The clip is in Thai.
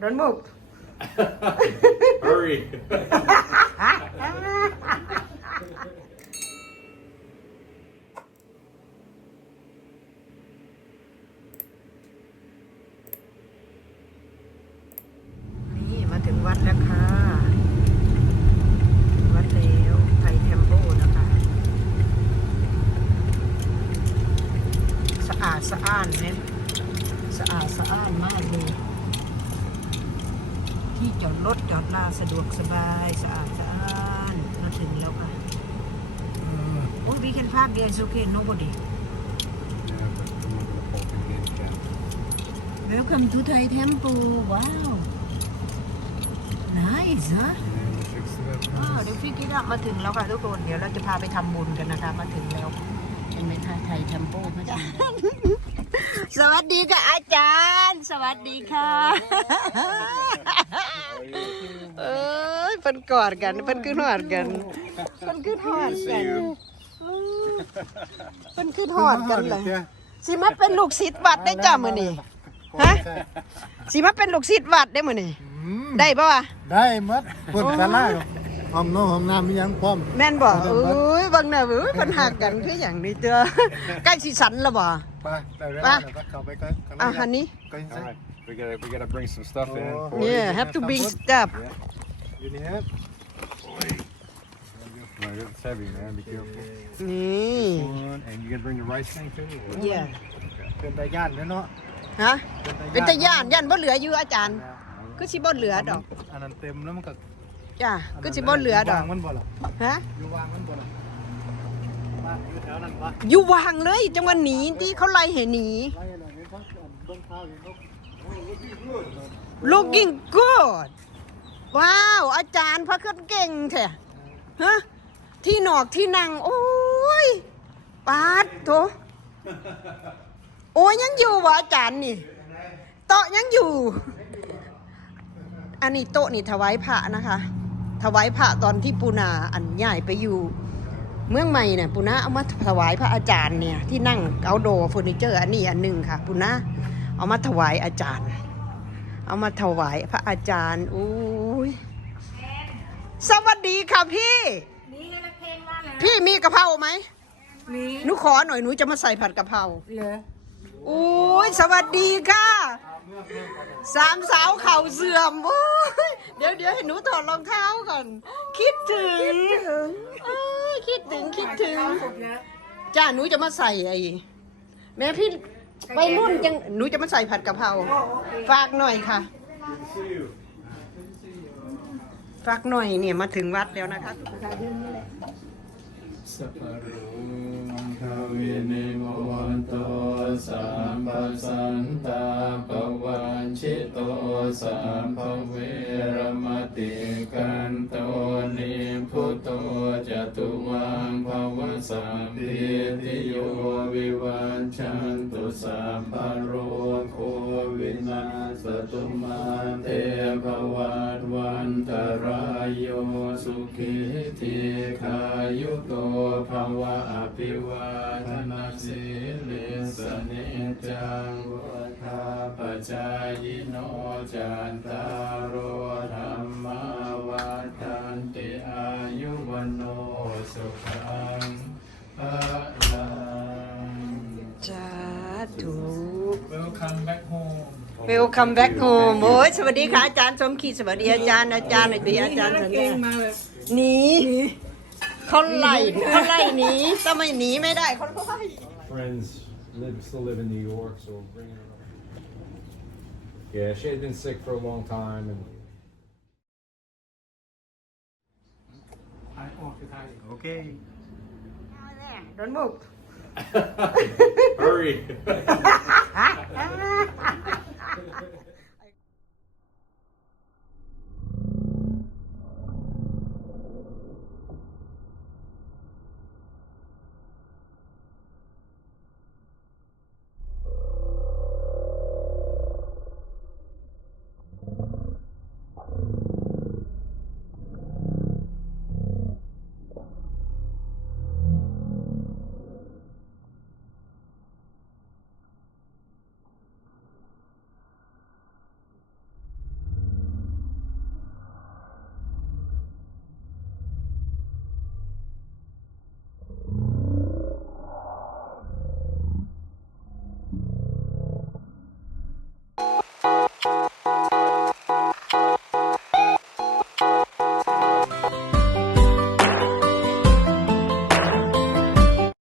don't move Hurry. นี่ม ที่จอดรถจอดลาสะดวกสบายสะอาดสะอ้านมาถึงแล้วค่ะโอ้ย we can park there it's okay nobody welcome to Thai temple wow nice ฮะอ่าเดี๋ยวพี่กิ๊ดอะมาถึงแล้วค่ะทุกคน เดี๋ยวเราจะพาไปทำบุญกันนะคะ มาถึงแล้ว เห็นไหมคะไทยเทมโปพระอาจารย์สวัสดีค่ะอาจารย์ สวัสดีค่ะเอ้ยเพิ่นกอดกันเพิ่นขึ้นหอดกันเพิ่นขึ้นหอดกันเพิ่นขึ้นหอดกันเลยสิมาเป็นลูกศิษย์วัดได้จ้ามื้อนี้ฮะสิมาเป็นลูกศิษย์วัดได้มื้อนี้ได้ปะวะได้หมัดเพิ่นสาราห้องน้องห้องน้ำมีหยังพร้อมแม่นบ่อุ้ยเบางหน่ะเว้ยเพิ่นหักกันคือหยังนี่เด้อใกล้สิสันแล้วบ่ไปได้เวไปลาแล้วก็เข้าไปกันข้างในอะฮันนี้ก็ยัง All ใส่ right. We gotta we gotta bring some stuff in. Oh. for you. yeah have to bring stuff อ ยู่นี่ครับ No, It's heavy, man. Be careful. นี่ One, and you gonna bring the rice thing too? or- เย่เป็นตาย่านเนาะฮะเป็นตาย่านย่านบ่เหลืออยู่อาจารย์ คือสิบ่เหลือดอกอันนั้นเต็มแล้วมันก็จ้าคือสิบ่เหลือดอกวางมันบ่ล่ะฮะอยู่วางมันบ่ล่ะมาอยู่แถวนั้นปะอยู่วางเลยจังหว่าหนีที่เขาไล่ให้หนี ไล่หน่อยเห็นเขาเบิ่งข้าวเห็นเขา looking good ว้าว อาจารย์พระเครื่องเก่งแท้ฮะที่หนอกที่นั่งโอ้ยปาดโถโอ้ยยังอยู่วะอาจารย์นี่โต๊ะยังอยู่ อันนี้โต๊ะนี่ถวายพระนะคะ ถวายพระตอนที่ปูนาอันใหญ่ไปอยู่ เมืองใหม่เนี่ยปูนาเอามาถวายพระอาจารย์เนี่ยที่นั่งเอาโดเฟอร์นิเจอร์ อันนี้อันหนึ่งค่ะปูนาเอามาถวายอาจารย์ เอามาถวายพระอาจารย์อุ้ ยสวัสดีค่ะพี่ นี่ไงเพลงว่าแล้วพี่มีกะเพราไหมมีหนูขอหน่อยหนูจะมาใส่ผัดกะเพราเหรออุ้ยสวัสดีค่ะ สามสาวเข่าเสื่อมโอ้ยเดี๋ยวเดี๋ยวให้หนูถอดรองเท้าก่อน คิดถึงเอ้ยคิดถึงคิดถึง สุดแล้วจ้าหนูจะมาใส่ไอ้แม่พี่ไปรุ่นยังหนูจะมาใส่ผัดกะเพราฝากหน่อยค่ะฝากหน่อยเนี่ยมาถึงวัดแล้วนะคะสัพพะโรทวินิโมวันโตสัมปสันตาปวันชิโตสัมภเวรมติกันโตนิพุโตจตุวังภวสัมพิติโยวิวัชชันตุสัมภโร ตรายโยสุขิทีขายุโตภวะอภิวาทนาสิลิสเนจังวุฒาปจายโนจันตารโ Welcome back home โอ้ยสวัสดีค่ะอาจารย์สมคิดสวัสดีอาจารย์อาจารย์สวัสดีอาจารย์สัญเพลญางมาแบบหนีเขาไล่เขาไล่หนีถ้าไม่หนีไม่ได้เขาไล่ Friends live still live in New York, so we're bringing her over. Yeah, she had been sick for a long time, and โอเค Don't move hurry.